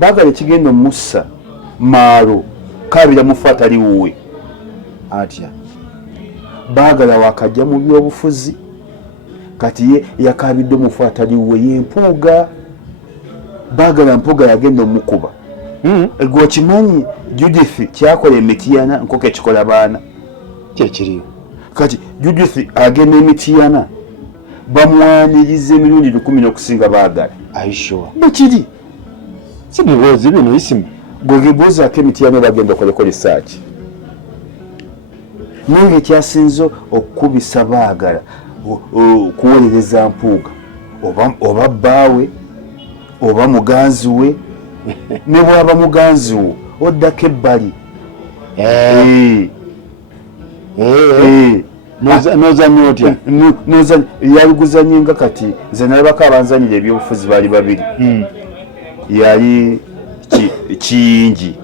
Baagala ekigenda Musa Maaro kabira mufuata ali wuwe atya Baagala wakajja mu byobufuzi kati ye yakabidde mufuata ali wuwe ye Mpuuga. Baagala Mpuuga yagenda omukuba gwe kimanyi Judith kyakola emitiyana nkoko ekikola baana kyekiriyo kati Judith agenda emitiyana bamwaniriza emirundi 10 okusinga Baagala. Aisho bakiri si bibuuzi bino Ismah gwe gebuuza ko emitiyana bagenda okoleko research nange ekyasinze okukubisa Baagala kuwolereza Mpuuga oba bbaawe oba muganzi we ne bwaba muganzi wo oddako ebbali nozanya otya yabiguzanyinga kati nze nalabako abanzanyira ebyobufuzi baali babiri yali Kiyingi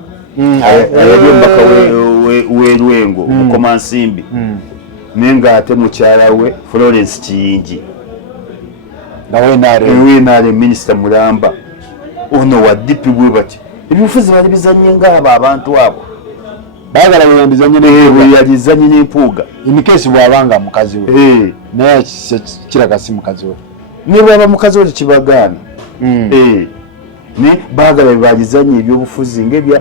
ayali omubaka w'Elwengo Omukomansimbi naye ng'ate mukyala we Florence Kiyingi w'NRM minisita Mulamba ono wa DP bwe bati ebyobufuzi baali bizanye ng'abo abantu abo. Baagala bweyambizanye yalizanye n'Empuuga imikesi bw'abanga mukazi we naye kiraga si mukazi we ne bwaba mukazi we kibagaana ne Baagala balizanye ebyobufuzi ng'ebya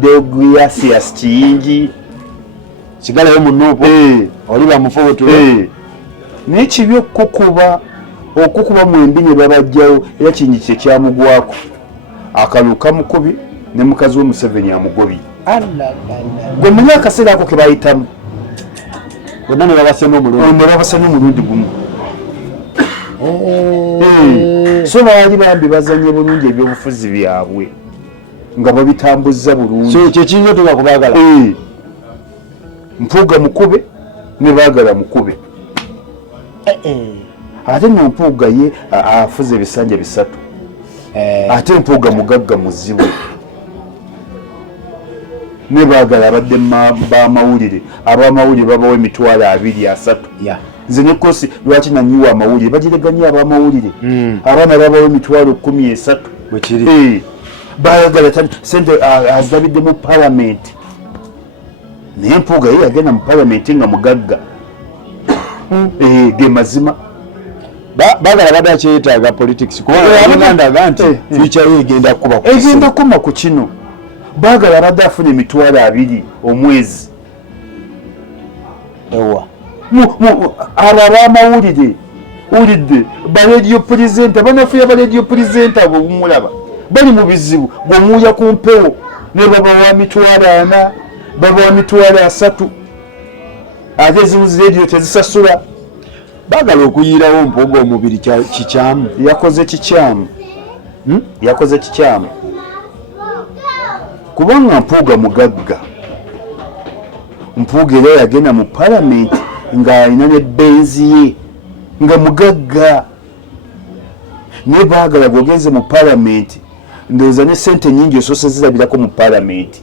Deogratias Kiyingi sigalayo munuupo oli bamufobotu naye kibi okukuba mwembi ne babajjawo era Kiyingi kyekyamugwako akalulu kamukubi ne mukazi we Museveni amugobye. Gwe manya akaseera ako ke bayitamu bonna ne babasena omulundi gumu. So baali bambi bazanye bulungi ebyobufuzi byabwe nga babitambuzza bulungi. So kyekiyinza otuga ku Baagala Mpuuga mukube ne Baagala mukube. Ate no Mpuuga ye afuze ebisanja bisatu. Ate Mpuuga mugagga muzibu. Ne Baagala abadde b'amawulire ab'amawulire babawo emitwalo 2-3 nze ne kosi lwaki nanyiwa amawulire bagireganye ab'amawulire abaana babawo emitwalo 13 bwekiri Baagala sente azabidde mu palamenti naye Mpuuga ye yagenda mu palamenti nga mugagga ge mazima. Baagala badde akyetaaga politics kubanga nti future ye egenda kuba ku kino. Baagala abadde afuna emitwalo 2 omwezi abo ab'amawulire ulidde baradio presenter banafuya baradio presenter abo mulaba bali mu bizibu bw'omuuya ku mpewo ne baba wa mitwalo 4 baba wa mitwalo 3 ate ezibuzi radio tezisasula. Baagala okuyiirawo Mpuuga omubiri kikyamu yakoze kikyamu kubanga Mpuuga mugagga. Mpuuga era yagenda mu palamenti ng'alina ne benzi ye nga mugagga. Ne Baagala bw'ogenze mu palamenti ndowooza ne sente nnyingi osoose zirabirako mu palamenti.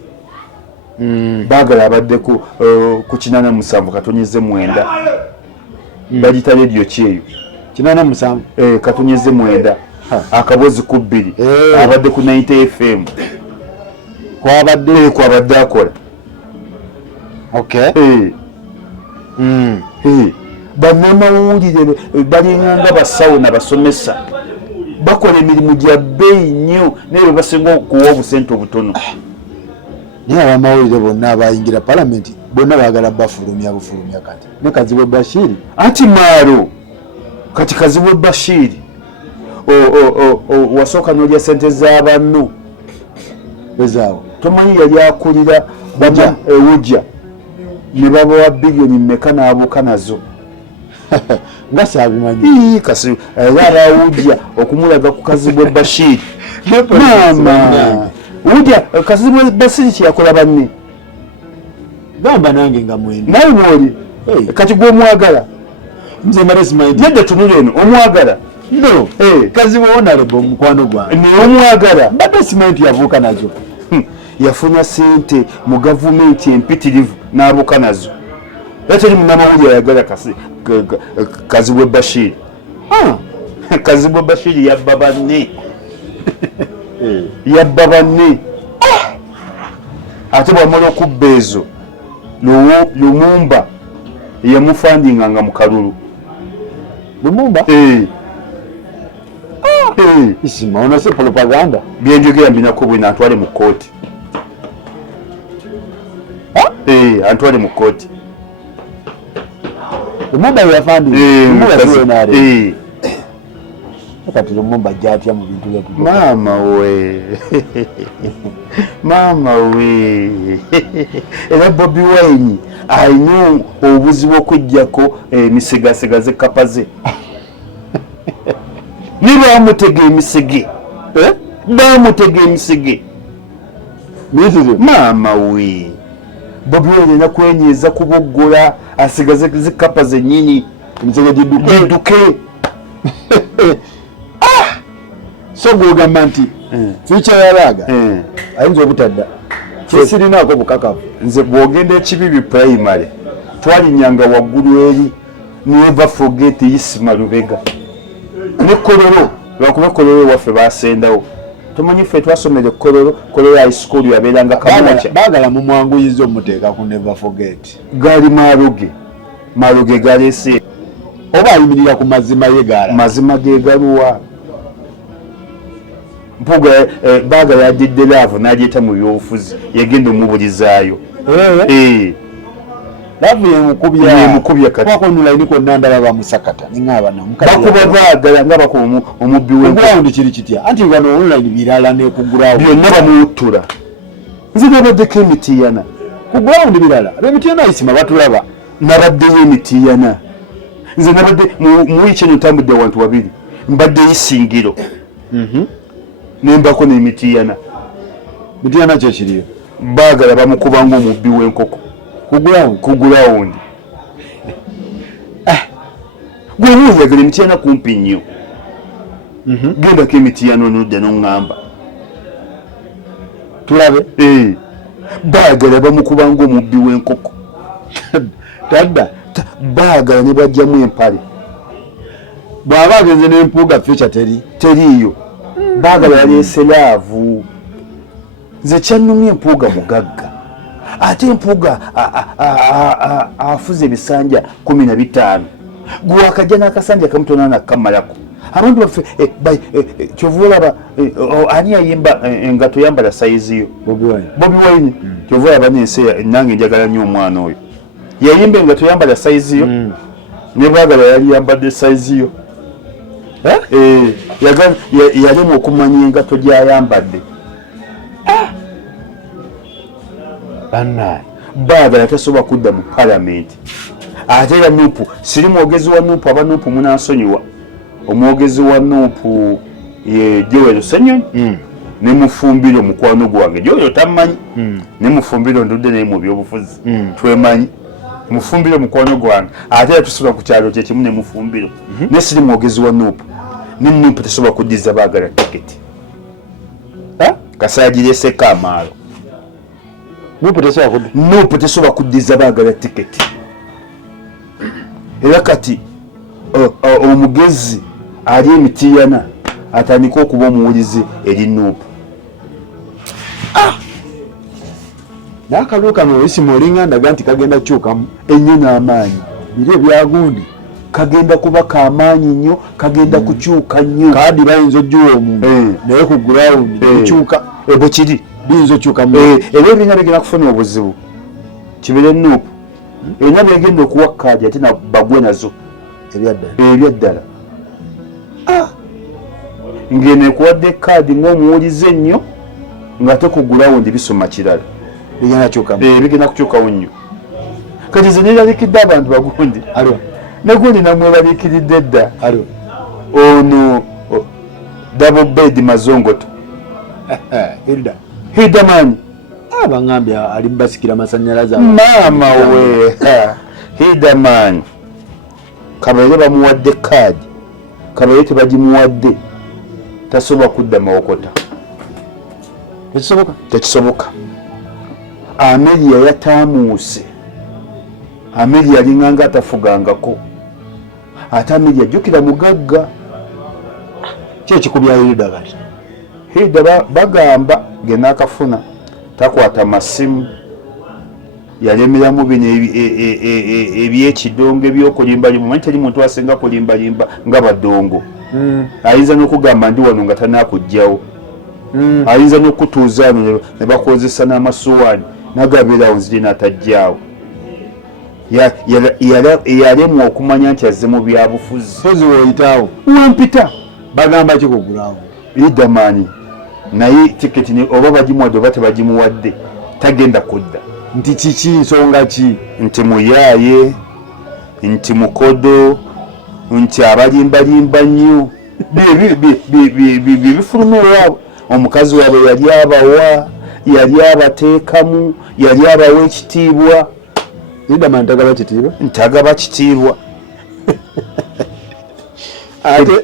Baagala abadde ku 87 katonyeze 9 bagita radio ki eyo 87 katonyeze 9 akabozi ku 2 abadde ku 90 FM kwabadde akola. Bannamawulire balinganga basawo n'abasomesa bakola emirimu gya bbeeyi nnyo naye basinga okuwa obusente obutono. Naye abamawulire bonna abayingira palamenti bonna baagala bafulumya kati ne Kazibwe Bashir anti Maaro kati Kazibwe Bashir wasooka n'olya sente z'abanno bezaawo tomanyi yali akulira ewujja ne babawa bilioni mmeka n'abuuka nazo nga saabimanyi kasi era abawujja okumulaga ku Kazibwe Bashir maama wujja Kazibwe Bashir kyeyakola banne gamba nange nga mwene naye bw'oli kati gw'omwagala nze male simanyi yadde tunula eno omwagala no Kazibwe honorable mukwano gwange naye omwagala badde simanyi yavuuka nazo yafuna sente mu gavumenti empitirivu n'abuuka nazo. Teri munnamawulire ayagala Kazibwe Bashir. Kazibwe Bashir yabba banne yabba banne ate bwamala okubba ezo Lumumba yamufandinganga mu kalulu. Lumumba? Isima ona se propaganda byenjogera mbinako bwina antwale mu kooti. Antwale mu kooti. Lumumba yafandi kati Lumumba jatya mu bintu byatu. Mama we era Bobi Wine ayina obuzibu okujjako emisegasega z'ekkapa ze. Nibamutega emisege bamutega emisege. Mama we Bobi Wine nakwenyeeza kuboggola asigaze z'ekkapa zennyini emisege gidduke. So gwogamba nti future yalaga ayinza obutadda kyesirinaako bukakafu. Nze bw'ogenda ekibibi primary twalinyanga waggulu eri never forget Ismah Lubega ne Kololo lwakuba Kololo waffe basendawo tumanyi ffe twasomera Kololo high school yabeeranga Kamocha. Baagala mumwanguyiza omuteeka ku never forget gaali Maaloge galeese oba ayimirira ku mazima ye gaala mazima ge galuwa. Mpuuga Baagala yajjidde laavu n'agyeta mu byobufuzi yagenda omubulizaayo. laavu yemukubya kati wakonulaini konna ndaba bamusakata niŋŋaba bakuba Baagala nga bakuba omubbi wegrawundi kiri kitya anti bano online birala ne ku grawundi byonna bamuwuttula. Nze nabaddeko emitiyana ku grawundi birala ab'emitiyana Isima batulaba nabaddeyo emitiyana. Nze nabadde mu wiiki eno ntambudde awantu wabiri mbaddeyo Isingiro nembako n'emitiyana. mitiyana kyekiriyo Baagala bamukubanga omubbi w'enkoko ku gulawundi. Gwe muuyagala emitiyana kumpi nnyo. Gendako emitiyana onodda n'oŋŋamba tulabe. Baagala bamukubanga omubbi w'enkoko. Tadda Baagala ne bajjamu empale bw'aba agenze n'empuuga feature teriiyo. Baagala yaleese laavu. Nze kyannumya Empuuga mugagga ate Empuuga afuze ebisanja 15 gwe akajja n'akasanja kamutono nakamalako. Abantu baffe kyova olaba ani yayimba engato yambala sayizi yo Bobi Wine. Kyova olaba n'ensi nange njagala nnyo omwana oyo yayimba engato yambala sayizi yo ne Baagala yali yambadde sayizi yo. Yalema okumanya engato gy'ayambadde. Baagala tasobola kudda mu palamenti ate era Nuupu siri mwogezi wa Nuupu aba Nuupu munansonyiwa omwogezi wa Nuupu ye Joel Senyonyi ne Mufumbiro mukwano gwange Joel tamanyi ne Mufumbiro ndudde naye mu byobufuzi twemanyi Mufumbiro mukwano gwange ate tusobola ku kyalo kye kimu ne Mufumbiro ne siri mwogezi wa Nuupu ne Nuupu tasobola kuddiza Baagala tiketi kasaagirese amaalo. Nuupu tesobola kuddiza Baagala tiketi era kati omugezi ali emitiyana atandika okuba omuwulizi eri Nuupu. N'akalulu kano Isima olinga ndaga nti kagenda kukyukamu ennyo n'amaanyi. biri ebyagundi kagenda kuba kamaanyi nnyo, kagenda kukyuka nnyo. Kaadi bayinza ojjuwa omuntu naye ku ground ekyuka bwe kiri biyinza okyuka mu era ebirina bigenda kufuna obuzibu kibere Nuupu erina byegenda okuwa kaadi ate bagwe nazo ebyaddala ngene ekuwadde kaadi ng'omuwulize ennyo ng'ate ku ground bisoma kirala bigenda kukyukawo nnyo. Kati nze neeraliikidde abantu bagundi negundi namweraliikiridde dda ono double bed Mazongoto Hilda maani abangambye ali mubasikira amasannyalaze maama we Hilda maani kabaire bamuwadde kaadi kabaire tebagimuwadde tasobola kudda mawokota tekisoboka. Amelia yataamuuse, Amelia alinganga atafugangako ate Amelia ajjukira mugagga kyekikubya Hilda kati hida bagamba gena akafuna takwata masimu yalemeramu bino ebyekidongo ebyokulimbalimba manyi teri muntu asinga kulimbalimba nga badongo ayinza n'okugamba ndi wano nga tanakugjawo ayinza n'okutuuza ano ne bakozesa n'amasuwaani nagabeerawo nziri n'atajjaawo yalemwa okumanya nti azze mu byabufuzi pozi woyitaawo wampita bagamba kikugulaawo idamaani naye tiketi oba bagimuwadde oba tebagimuwadde tagenda kudda nti kiki nsonga ki nti muyaaye nti mukodo nti abalimbalimba nnyo bifuluma ewaabwe omukazi waabwe yali abawa yali abateekamu yali abawa ekitiibwa idamaani tagaba kitiibwa ntagaba kitiibwa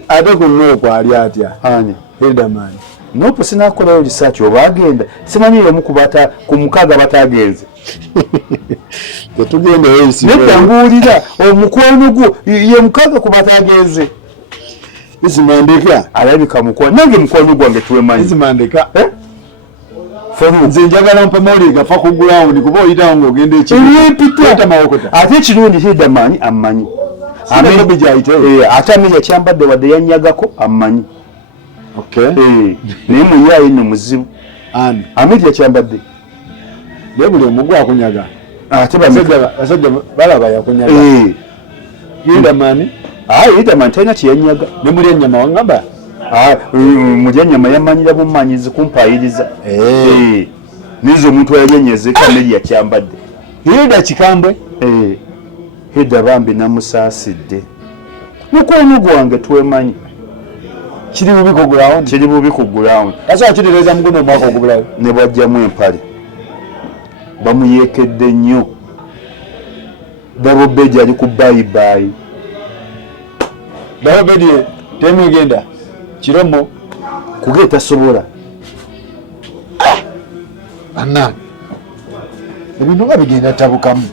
ate ku Nuupu ali atya ani idamaani Nuupu sinakolayo lisaaki oba agenda simanyiremu ku mukaaga batagenze tetugendayo nedda mbuulira omukwano gwo ye mukaaga ku batagenze Ismah alabika mukwano nange mukwano gwange twemanyi Ismah nze njagala mpamawulire gafa ku ground kuba oyitawo ng'ogenda ekimpita ate ekirungi hidamaani ammanyi ate amenya kyambadde wadde yanyagako ammanyi naye muyaayi no muzibu amirya kyambadde naye buli omu gwakunyaga ate basajja balaba yakunyaga idamaani idamaani talina kyeyanyaga ne mulya ennyama wangamba mulya ennyama yamanyira bumanyizi kumpayiriza nizo omuntu yayenyeze kamerya kyambadde ida kikambwe ida bambi namusaasidde mukwano gwange twemanyi kiri bubi ku ground asa kitereeza muguno omwaka ogubulayo ne bajjamu empale bamuyeekedde nnyo Dabobeji ali ku bayibayi Dabobeji temwegenda kiromo kugeeta sobola anna ebintu nga bigenda tabukamu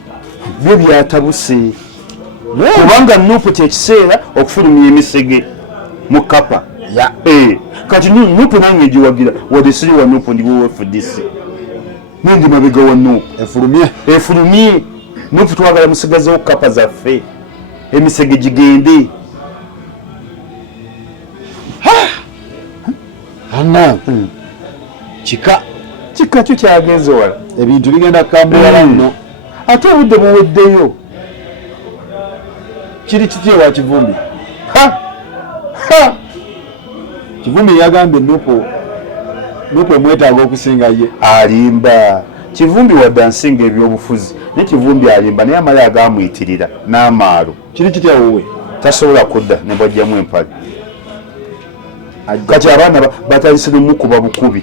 byo byatabuse kubanga Nuupu kyekiseera okufulumya emisege mu kapa kati Nuupu nange giwagira wadde siri wa Nuupu ndiwo FDC nindi mabega wa Nuupu efulumye Nuupu twagala musigazewo kapa zaffe emisege gigende anna kika kyo kyagenze wala ebintu bigenda kukambula nno ate obudde buweddeyo kiri kitye wa Kivumbi Kivumbi yagambye Nuupu emwetaaga okusinga ye alimba Kivumbi wadde ansinga ebyobufuzi ne Kivumbi alimba naye amala agamwitirira n'amaalo kiri kitya wowe tasobola kudda ne bajjamu empale kati abaana batandise n'omukuba bukubi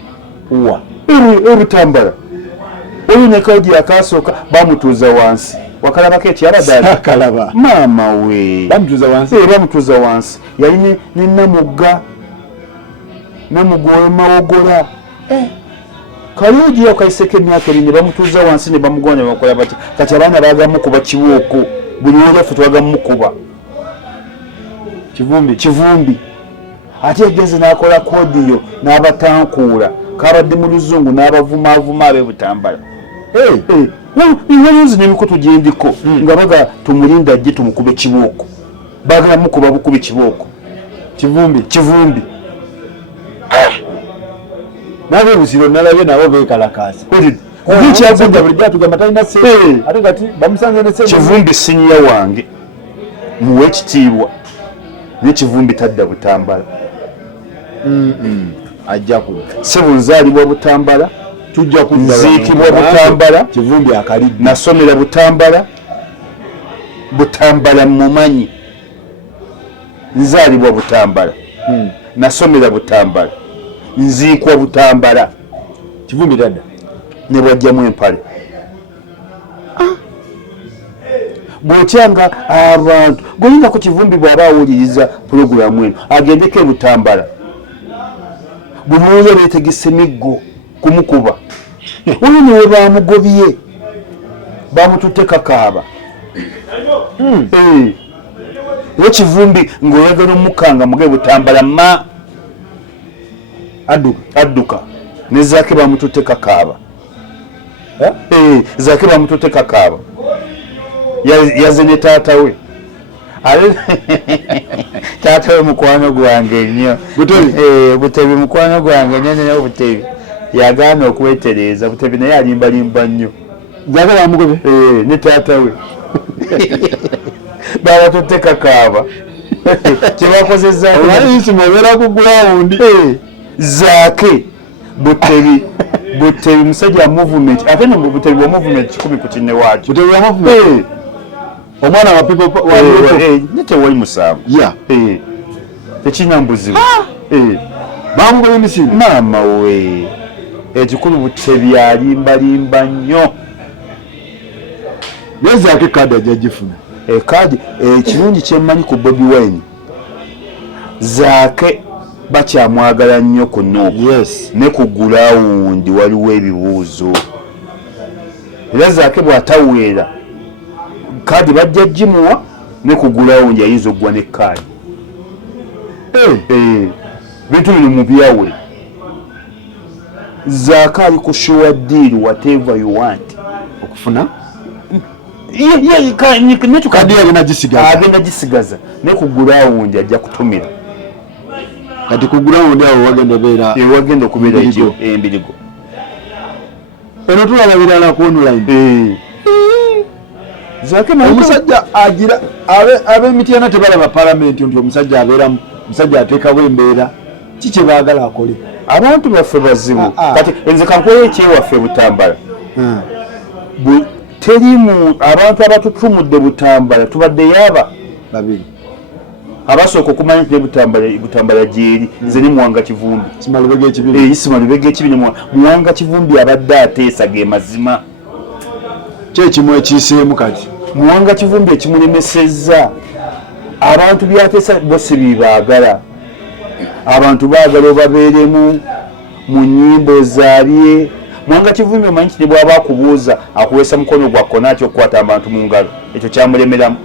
ebutambala oyo ne kaudi akasooka bamutuuza wansi wakalabako eki akalaba maama we bamutuuza wansi yali ne namugga wemawogola kaliogi okaiseko emyaka eri ne bamutuuza wansi ne bamugonya bakola bati kati abaana bagamu kuba kiwooko buli olwaffe twagamukuba Kivumbi ate yagenze n'akola kodiyo n'abatankuula kabadde mu luzungu n'abavumaavuma ab'ebutambala waliunzi n'emikutu gyendiko nga baga tumulinda ajje tumukube kibooko bagala mukuba bukubi kibooko Kivumbi nabe busiro nalabye nabo bekalakaasi Kivumbi siniya wange muwe ekitiibwa ne Kivumbi tadda Butambala ajja kudda sebunzaalibwa Butambala tujja kudda nziikibwa Butambala Kivumbi akalidde nasomera Butambala mumanyi nzaalibwa Butambala nasomera Butambala nziikwa Butambala Kivumbi tadda ne bwajjamu empale bw'otyanga abantu gwolinako Kivumbi bw'aba awuliriza pulogulamu eno agendeko e Butambala bumuuya beetegese miggo kumukuba olwo niwe bamugobye bamututte kakaaba era Kivumbi ng'oyagala omukanga muge Butambala adduka ne Zaake bamututte kakaaba Zaake bamututte kakaaba yaze ne taata we taata we mukwano gwange nnyo Butebi mukwano gwange nnyo ne Butebi yagaana okwetereeza Butebi naye alimbalimba nnyo Zaake bamugobe ne taata we babatutte kakaaba kyebakozesa obaera ku ground Zaake Butebi musajja movement ate ne Butebi wa movement 10 ku kinne waakyo Butebi wa movement omwana wa people nete wali musanvu tekinyambuzibwa bamugobe emisinde maama we ekikulu Butebi alimbalimba nnyo naye Zaake kaadi ajja gifuna kaadi ekirungi kyemmanyi ku Bobi Wine Zaake bakyamwagala nnyo ku Nuupu ne ku gulawundi waliwo ebibuuzo era Zaake bw'ataweera kaadi bajja gimuwa ne ku gulawundi ayinza okuggwa ne kaadi bintu bino mu byawe Zaake ali ku sure deal whatever you want okufuna kadi agenda gisigaza ne ku gulawundi ajja kutumira kati ku ground awo wagenda okubeera embirigo eno tulaba birala ku online Zaake omusajja agira ab'emityana tebalaba palamenti nti omusajja ateekawo embeera kiki baagala akole abantu baffe bazibu kati nze kankola ekyewaffe Butambala terimu abantu abatutumudde Butambala tubadde yaba babiri abasooka okumanya nti Butambala gyeri nze ne Muwanga Kivumbi Ismah Lubega ekibiri Ismah Lubega ekibiri Muwanga Kivumbi abadde ateesa ge mazima kyekimu ekiiseemu kati Muwanga Kivumbi ekimulemesezza abantu byateesa bose bibaagala abantu baagala obabeeremu mu nnyimbo zaabye Muwanga Kivumbi omanyi nti ne bw'aba akubuuza akuweesa mukono gwa kkono atya okukwata abantu mu ngalo ekyo kyamulemeramu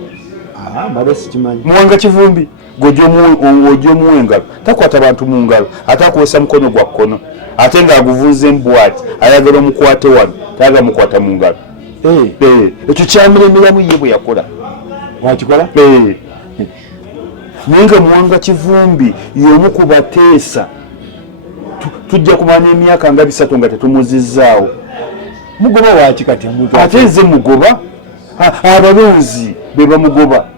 Muwanga Kivumbi gojjomuwa engalo takwata bantu mu ngalo ate akuweesa mukono gwa kkono ate ng'aguvunzemu bw'ati ayagala omukwate wano tayagala mukwata mu ngalo ekyo kyamulemeramu ye bwe yakola wakikola naye nga Muwanga Kivumbi y'omu ku bateesa tujja kumanya emyaka nga 3 nga tetumuzizzaawo mugoba waki kati ate nze mugoba abalonzi be bamugoba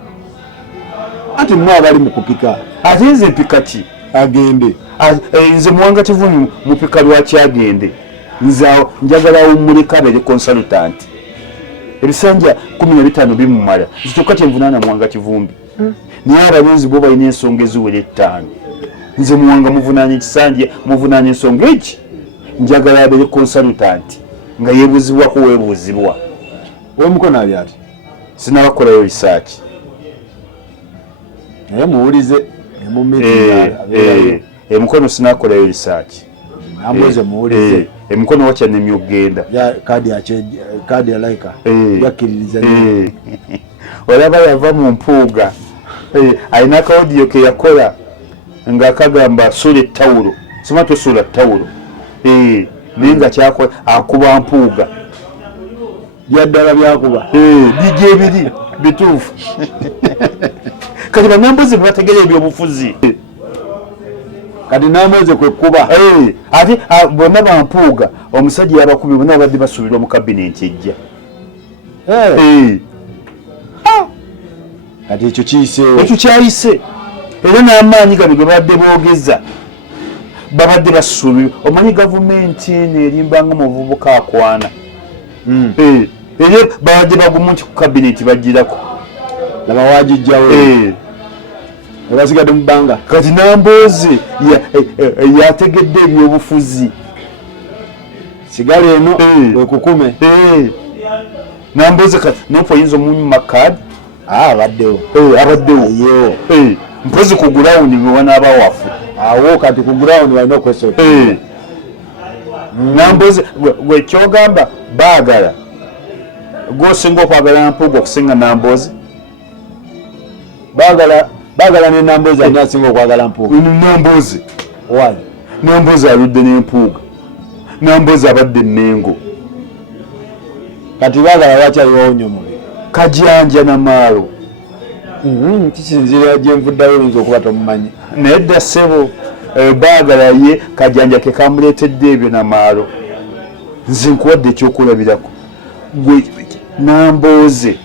ate mwe abali mu kupika ate nze mpika ki agende nze Muwanga Kivumbi mupika lwaki agende nze njagala omuleka abeere consultant ebisanja 15 bimumala nze kyokka kyenvunaana Muwanga Kivumbi naye abalonzi bo balina ensonga eziwera 5 nze Muwanga muvunaanya ekisanja muvunaanya ensonga eki njagala abeere consultant nga yeebuuzibwako weebuuzibwa omukono ali ati sinabakolayo research naye muwulize emukono sinakolayo research amboze muwulize emukono wakyanemya okugenda kaadi yalaika yakkiririza olaba yava mu Mpuuga alina akawodiyo ke yakola ng'akagamba sula ettawulo sima tosula ttawulo naye nga kyakola akuba Mpuuga byaddala byakuba bijja ebiri bituufu kati bannambuzi bebategera ebyobufuzi kati namboze kwekuba ate bonna Bampuuga omusajja yabakubi bonna babadde basuubirwa mu kabinenti ejja kati ekyo kiyiseewo ekyo kyayise era n'amaanyi gano ge babadde boogeza babadde basuubirwa omanyi gavumenti eno erimbanga omuvubuka akwana era babadde bagumu nti ku kabinenti bagirako laba wagijjawo ebasigadde mu bbanga kati Nambooze yategedde ebyobufuzi sigala eno wekukume Nambooze kati nopo oyinza omunyuma kaadi abaddewo mpozi ku gulawundi bwe wanaaba wafu awo kati ku ground balina okwesooka Nambooze gwe kyogamba baagala gwosinga okwagala Mpuuga okusinga Nambooze baagala ne Nambooze ani asinga okwagala Mpuuga Nambooze Nambozi aludde n'empuuga Nambozi abadde Mengo kati Baagala wakyaliwo nnyo mubiri Kajanja na Maalo kisinzira gye nvuddayo oyinza okuba tomumanyi naye dda ssebo Baagala ye Kajanja ke kamuleetedde ebyo na Maalo nze nkuwadde ekyokulabirako gwe Namboze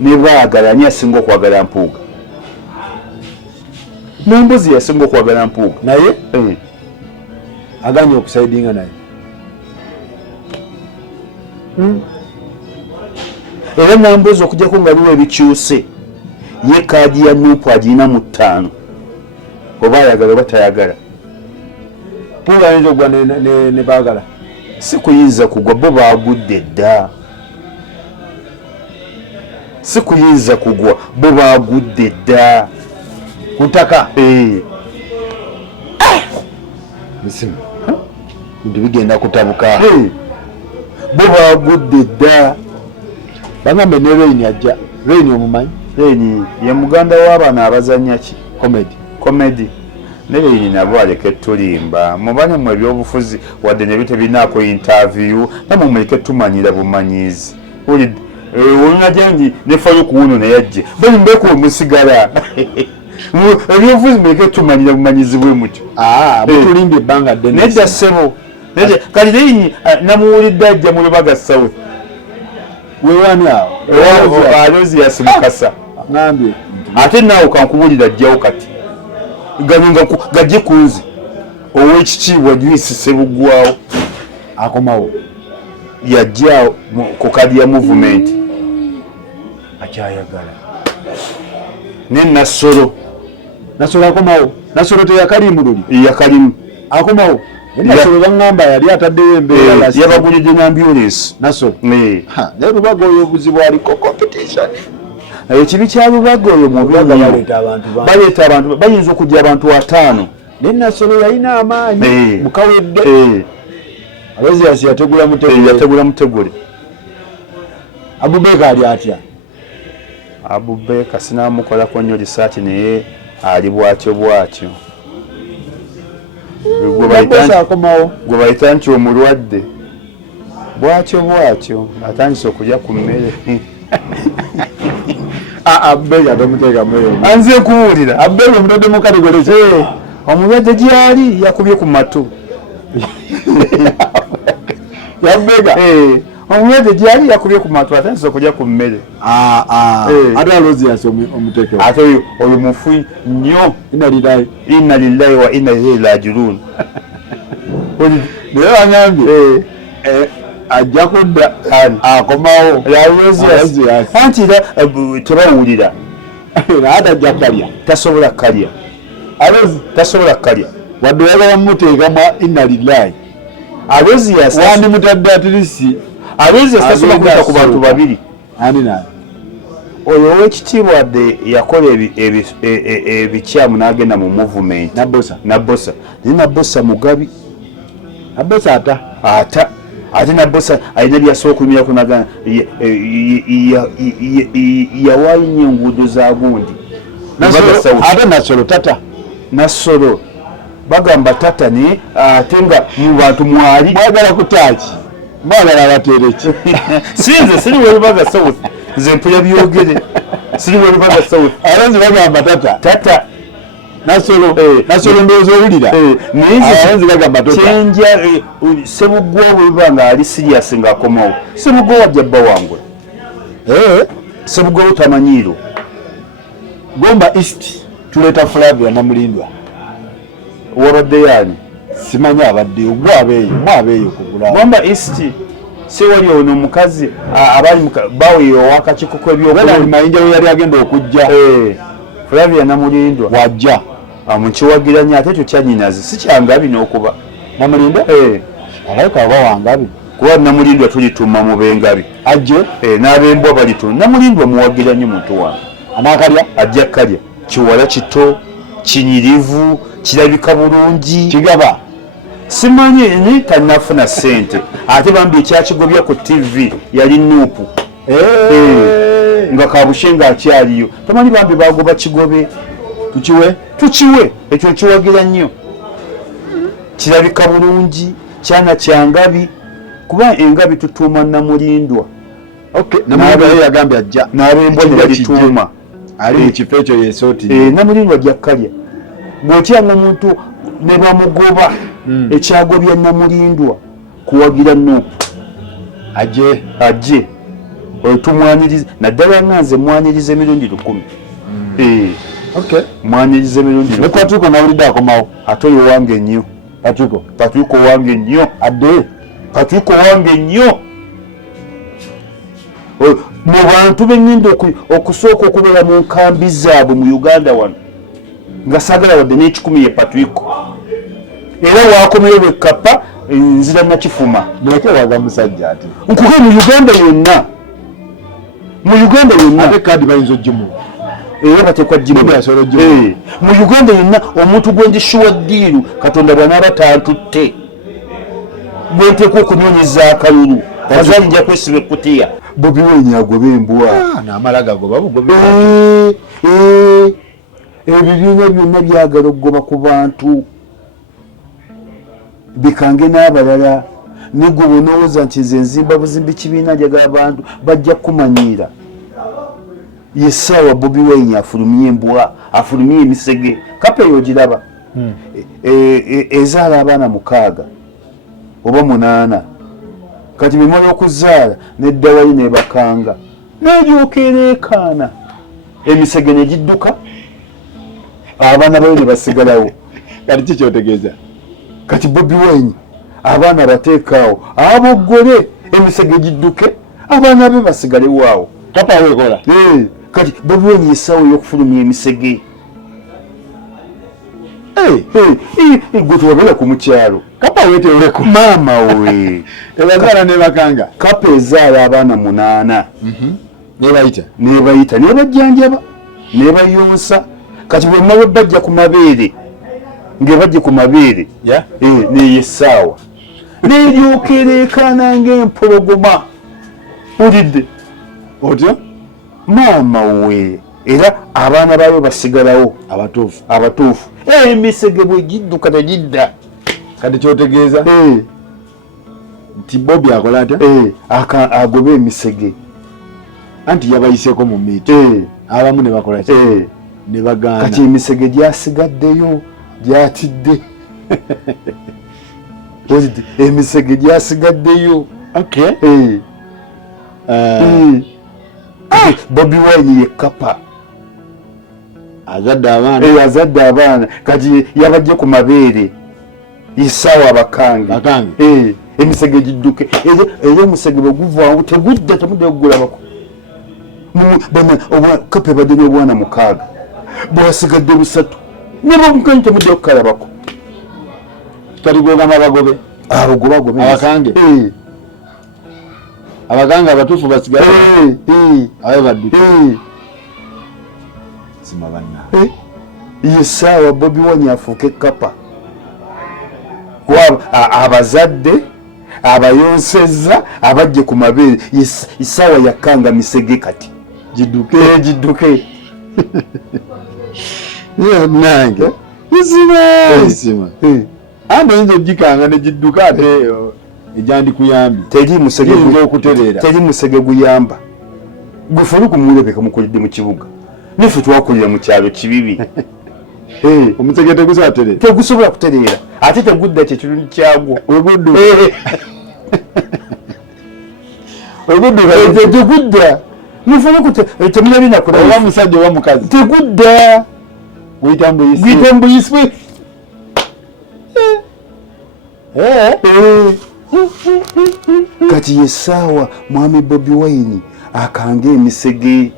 ne Baagala ani asinga okwagala Mpuuga Nambozi yasinga okwagala Mpuuga naye aganye okusaidinga naye era Nambozi okujjako nga liwo ebikyuse ye kaadi ya Nuupu agirina mu 5 oba ayagala oba tayagala Mpuuga ayinza okugwa ne Baagala si kuyinza kugwa bo baagudde dda si kuyinza kugwa bo baagudde dda ku ttaka misimu bintu bigenda kutabuka bo baagudde dda bagambe ne Rain ajja Rain omumanyi Rain ye muganda w'abaana abazannya ki comedy ne Rain nabo aleke tulimba mubane mu ebyobufuzi wadde ne bitebinaako interview namwe muleke tumanyira bumanyizi olunajjangi nefayo kuwuno nayajje bali mbeko musigala ebyobufuzi muleke tumanyira bumanyizi bwe mutyo mutulimbye ebbanga ddene nedda ssebo kati Rain namuwulidde ajja mu Lubaga South wewani awo alozi yasimukasa ngambye ate naawe kankubulira ajjawo kati gajje kunzi ow'ekitiibwa Joyce Sebugwawo akomawo yajja ku kadi ya movement akyayagala ne Nassolo akomawo Nassolo teyakalimu luli yakalimu akomawo Nassolo bangamba yali ataddeyo embeera yabagulidde na ambulance Nassolo naye Lubaga oyo obuzibu aliko competition ekibi kya Lubaga oyo baleeta abantu bayinza okujja abantu 5 ne Nassolo yalina amaanyi mukawedde Alozias yategula mutegule Abubeka ali atya Abubeka sinamukolako nnyo research naye ali bwatyo gwe bayita nti omulwadde bwatyo atandise okujja ku mmere Abubeka tomuteeka mmere anze kuwulira Abubeka omutadde mu kategole omulwadde gyali yakubye ku matu Yabega omulwadde gyali yakubye ku matu atandise okujja ku mmere ate Alozias omuteke ate oyo mufu nnyo inna lillahi wa inna ilaihi rajiun naye wanyambye ajja kudda akomawo anti tebawulira ate ajja kalya tasobola kalya wadde oyagala mumuteekamu inna lillahi Alozias wandi mutadde atirisi Alozias tasobola kuyita ku bantu babiri ani oyo ow'ekitiibwa wadde yakola ebikyamu n'agenda mu movement Nabbosa naye Nabbosa mugabi ate Nabbosa alina byasooka okulimirako nagana yawaayo nnyo enguudo za gundi ate Nassolo bagamba tata naye ate nga mu bantu mwali mwagala kutaaki mwagala abatereki sinze siri we Lubaga South nze mpulya byogere siri we Lubaga South alanzi bagamba tata Nassolo ndowooza owulira alanzi bagamba kyenja Sebugwawo bweba nga ali serious ng'akomawo Sebugwawo ajja bba wangula Sebugwawo tamanyiiro Gomba East tuleeta Flavia Namulindwa wabadde yaani simanyi abadde mwabeeyo kugula Gomba East si wali ono omukazi abali baweeyo owakakiiko k'ebyokulonda mayinja we yali agenda okujja Flavia Namulindwa wajja mukiwagiranya ate tukyanyinazi si kyangabi n'okuba Namulindwa alayika oba wangabi kuba Namulindwa tulituma mu bengabi ajje n'abembwa balituma Namulindwa muwagiranye muntu wange anaakalya ajja kalya kiwala kito kinyirivu kirabika bulungi kigaba simanyi ni tanafuna ssente ate bambi ekyakigobya ku TV yali Nuupu nga kabushenga akyaliyo tamanyi bambi bagoba kigobe tukiwe ekyo kiwagira nnyo kirabika bulungi kyana kyangabi kuba engabi tutuuma namulindwa. Okay, namulindwa yagambye ajja n'abembwa ne balituuma ali mu kifo ekyo yesooti namulindwa ajja kkalya bw'otyanga omuntu ne bamugoba ekyagobya namulindwa kuwagira Nuupu ajje tumwanirize naddala nga nze mwaniriza emirundi 10. Okay, mwaniriza emirundi 10. ne Patuko nawulidde akomawo ate oyo wange nnyo Patuko wange nnyo adde Patuko wange nnyo mu bantu bennyinda okusooka okubeera mu nkambi zaabwe mu Uganda wano nga saagala wadde n'ekikumi ye Patuko era waakomeyo bwe Kapa nzira nakifuma muleke waga musajja ati nkuge mu Uganda yonna ate kadi bayinza ogimu era batekwa gimu mu Uganda yonna omuntu gwe ndishuwa ddiiru Katonda bw'anaaba tantutte gwe nteekwa okunoonyeza akalulu kazaali nja kwesiba ekkutiya Bobi Wine agoba embwa n'amala gagoba bugobe ebibiina byonna byagala okugoba ku bantu bikange n'abalala negwe bonowooza nti nze nzimba buzimbi kibiina njagala abantu bajja kumanyiira yessaawa Bobi Wine afulumye embwa afulumye emisege Kapa yogiraba ezaala abaana 6 oba 8 kati bimala okuzaala neddawayo nebakanga n'eryoka ereekaana emisege ne gidduka abaana bayo ne basigalawo kati kikyotegeeza kati Bobi Wine abaana bateekaawo aboggole emisege gidduke abaana be basigalewo awo Kapa wekola kati Bobi Wine yessaawo ey'okufulumya emisege gwe tuwabeera ku mukyalo Kapa weteoleko maama we ebazaala nebakanga Kapa ezaala abaana 8 nebayita nebajjanjaba nebayonsa kati bwe mmawe bajja ku mabeere ng'ebajje ku mabeere neyessaawa n'eryoka ereekaana ng'empologoma olidde otyo maama we era abaana baayo basigalawo abatuufu emisege bwe gidduka tegidda kati kyotegeeza nti Bobi akola atya agoba emisege anti yabayiseko mu miiti abamu ne bakola ne bagaana kati emisege gyasigaddeyo gyatidde emisege gyasigaddeyo Bobi Wine ye Kapa azadde abaana kati yabajje ku mabeere yessaawa abakange emisege gidduke era omusege bwe guvaawo tegudda temudde okugulabako Kapa ebadde n'obwana 6 bwasigadde 3 ne bamukanyi temudde okukalabako kati gwogamba bagobe abagobe abakange abatuufu basigale abe badduke sima banna yessaawa Bobi Wine afuuke Kapa abazadde abayonsezza abajje ku mabeere essaawa yakanga misege kati gidduke nange isima andi oyinza ogikanga ne gidduka ate egyandikuyambi teri musege guyamba gwe kumuulebeka mukoledde mu kibuga nefe twakulira mu kyalo Kibibi omusege tegusobola kutereera ate tegudda kyekirungi kyagwo tegudda oba musajja oba mukazi tegudda guyita mbuyiswe kati yessaawa mwami Bobi Wine akange emisege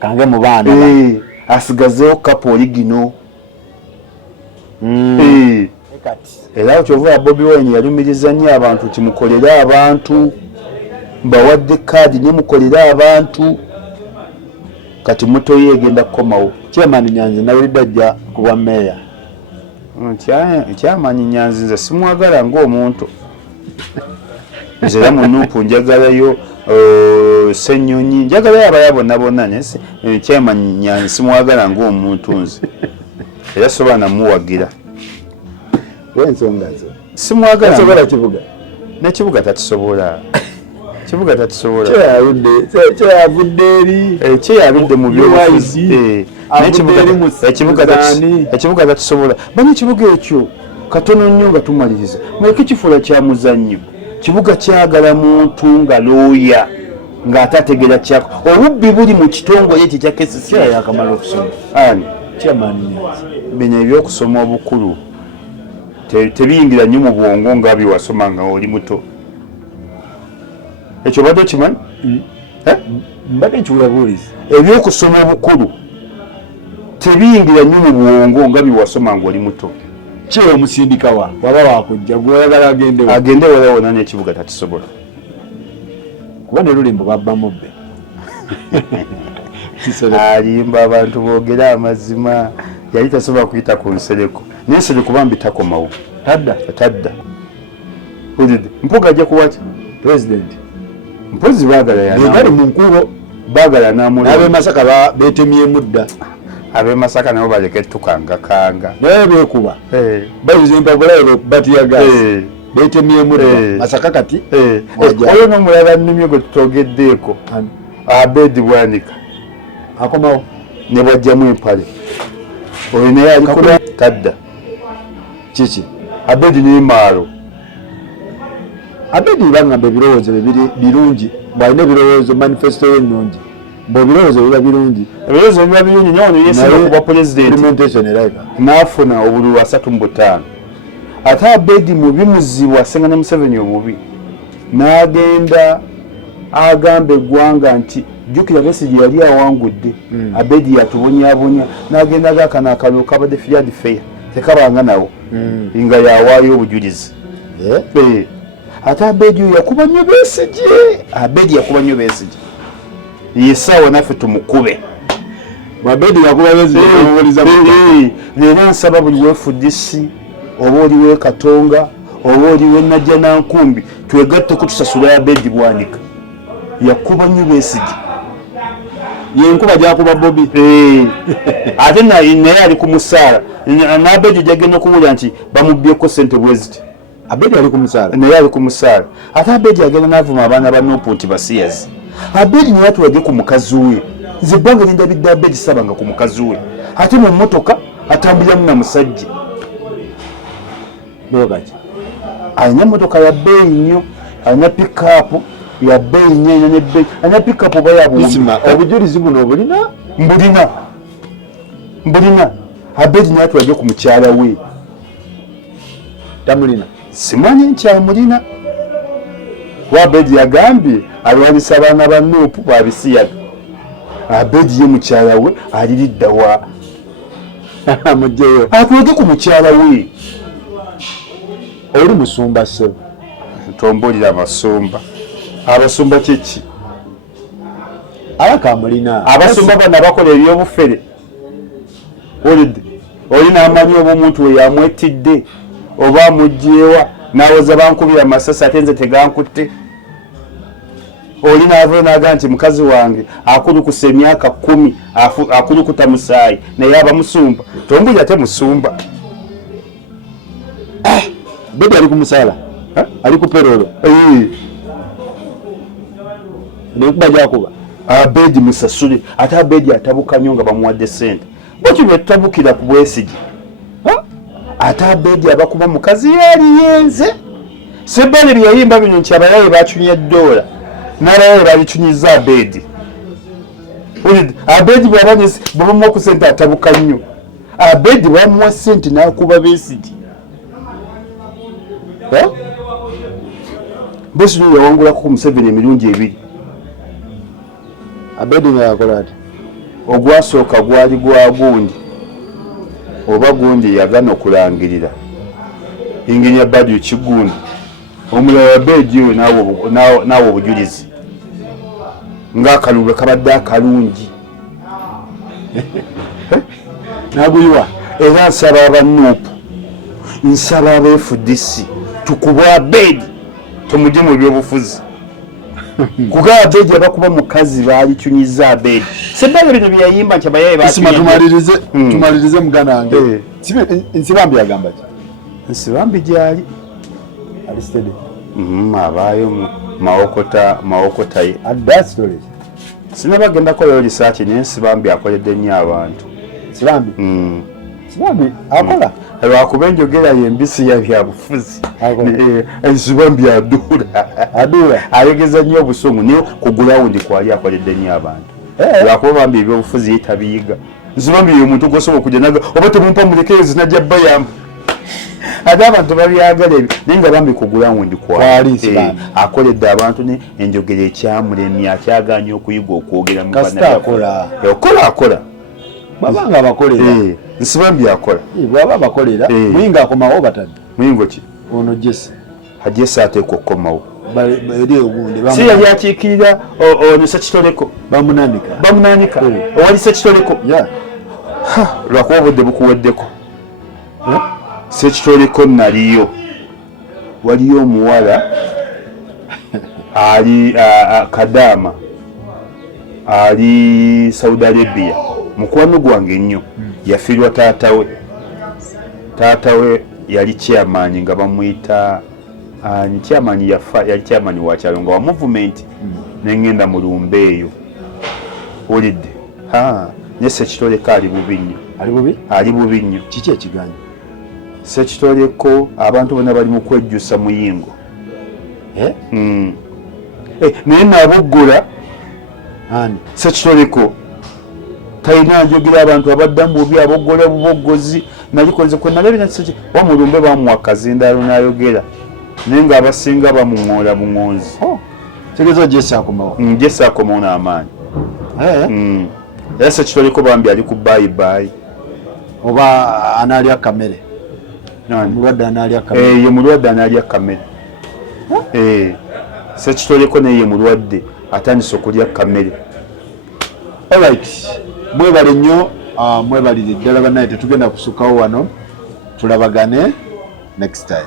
kange mu baana asigazeewo Kapa oligino era kyova Bobi Wine yalumiriza nnyo abantu nti mukolere abantu mbawadde kaadi ne mukolere abantu kati mutoyo egenda kukomawo Chairman Nyanzi nawulidde ajja ku bwa meeya Chairman Nyanzi nze simwagala ng'omuntu nze era mu Nuupu njagalayo Ssenyonyi njagalayo abaya bonna bonna naye Chairman Nyanzi simwagala ng'omuntu nze era sobola namuwagira wensonga zo simwagala sobola kibuga nekibuga takisobola kibuga takisobola kyeyavudde eri kyeyaludde mu byobufuzi ekibuga takisobola bani ekibuga ekyo katono nnyo nga tumaliriza muleke kifuula kya muzannyo kibuga kyagala muntu nga looya ng'ate ategeera kyako obubbi buli mu kitongole ekyo kya KCCA yakamala okusoma ani kyamaanyi bino ebyokusoma obukulu tebiyingira nnyo mu bwongo nga byewasoma nga oli muto ekyo badde okimanyi mbadde nkiwulabuuliza ebyokusoma obukulu tebiyingira nnyo mu bwongo nga byewasoma nga oli muto kyewe omusindikawa waba wakujja gweyagala agende wala wona n'ekibuga takisobola kuba ne lulimbo babbamu bbe alimba abantu boogera amazima yali tasobola kuyita ku nsereko naye nsereko bambi takomawo tadda ulidde Mpuuga ajja kuwaki president mpozi baagala mu nkubo baagala namulaba ab'e Masaka beetemyemu dda ab'e Masaka nabo baleke tukangakanga naye beekuba bayiza empapula batiyagazi beetemyemu dda Masaka kati oyo n'omulala nnimyo gwe tutogeddeeko Abedi Bwanika akomawo ne bwajjamu empale oyo naye alikula tadda kiki Abedi n'emaalo Abedi bangamba ebirowoozo birungi bw'alina ebirowoozo manifesto ye ennungi mb'ebirowoozo biba birungi naye ono yeesiba kuba pulezidenti n'afuna obululu 35 ate Abedi mu bimuzibu asenga ne Museveni obubi n'agenda agamba eggwanga nti jjukira Besigye yali awangudde Abedi yatubonyaabonya n'agenda agakana akalulu kabadde field fair tekabanga nawo nga yawaayo obujulizi ate Abedi yakuba nnyo Besigye yesaawa naffe tumukube leero nsaba buli weefudisi oba oliwe Katonga oba oliwe Najja Nankumbi twegatteko tusasula Abedi Bwanika yakuba nnyo Besigye yenkuba gyakuba Bobi ate naye ali ku musaala n'Abedi gyagenda okuwulira nti bamubbyeko ssente bweziti Abedi ali ku musaala naye ali ku musaala ate Abedi agenda n'avuma abaana ba Nuupu nti basiyazi Abedi naye atulage ku mukazi we nze ebbanga lyendabidde Abedi sabanga ku mukazi we ate mu mmotoka atambuliramu na musajja alina emmotoka ya bbeeyi nnyo alina pikapu ya bbeeyi nnyo ne bbeeyi alina pikapu oba obujulizi buno obulina mbulina Abedi naye atulage ku mukyala we tamulina simanyi nkyamulina Abedi yagambye alwanyisa abaana ba Nuupu babisiyaga Abedi ye mukyala we aliridda wa mujjeyo atulage ku mukyala we oli musumba ssebo tombulira abasumba kyeki abakamulina abasumba bano bakola ebyobufere olidde oli n'amanyi oba omuntu we yamwetidde oba amugyewa n'awoza bankubira amasasi ate nze tegankutte oli n'avaayo n'agamba nti mukazi wange akulukusa emyaka 10 akulukuta musaayi naye abamusumba tombulira ate musumba Bedi ali ku musaala ali ku perolo nekuba gyakuba Abedi musasule ate Abedi atabuka nnyo nga bamuwadde ssente bwekyo bwe tutabukira ku Bwesigye ate Abedi abakuba mukazi yali yenze Sebbali byayimba bino nti abayaye bacunya $1 n'abayaye balicunyiza Abedi Abedi bwabamuwa ku ssente atabuka nnyo Abedi bamuwa ssente n'akuba Besigye Besigye yawangulako ku Museveni emirundi 2 Abedi yakola ati ogwasooka gwali gwa gundi oba gundi yagana okulangirira ingenya Badru Kigundi omulala Abedi we naawe obujulizi ng'akalulu kabadde akalungi naguyiwa era nsaba abanuupu nsaba abeefudisi tukuba Abedi tumugye mu byobufuzi kuga Abedi abakuba mukazi baalicyunyiza Abedi Sebbali bino byayimba nti abayaye tumalirize mugana wange nsibambi yagamba ki nsibambi gyali alisted abaayo mawokota ye and that story sinabagenda kola research naye nsibambi akoledde nnyo abantu sibambi akola lwakuba enjogera yembisi ya byabufuzi nsibambi aduula ayogeza nnyo obusungu naye ku gulawundi kwali akoledde nnyo abantu lwakuba bambi ebyobufuzi yetabiyiga nsibambi ye omuntu gwosobola okujja naga oba temumpa mulekerezi najja bayamba ate abantu babyagala ebyo naye nga bambi ku gulawundi kwali akoledde abantu enjogera ekyamulemye akyaganya okuyiga okwogera akola babanga abakolera nsibambi akola bwaba abakolera muyinga akomawo batadde muyingo ki ono jesi ajesi ateeka okukomawo eri ogundi si yali akiikirira ono sekitoleko bamunanika owali sekitoleko lwakuba obudde bukuweddeko sekitoleko naliyo waliyo omuwala ali Kadama ali Saudi Arabia mukwano gwange nnyo yafiirwa taatawe yali chairman nga bamuyita chairman yafa yali chairman wa kyalo nga wa movement nengenda mu lumbe eyo olidde ne sekitoleko ali bubi nnyo kiki ekiganyo sekitoleko abantu bonna bali mu kwejjusa muyingo naye naboggula sekitoleko talina njogera abantu abaddamu bubi aboggola buboggozi nalikonze kwe nalabira wamulumbe bamuwa akazindaalo n'ayogera naye nga abasinga bamuŋoola buŋoonzi tegeeza jesi akomawo n'amaanyi era sekitoleko bambi ali ku bbayibayi oba analya kamere omulwadde analya kamere ye mulwadde analya kamere sekitoleko naye ye mulwadde atandise okulya kamere. Alright, mwebale nnyo mwebalire ddala bannaye tetugenda kusukkawo wano tulabagane next time.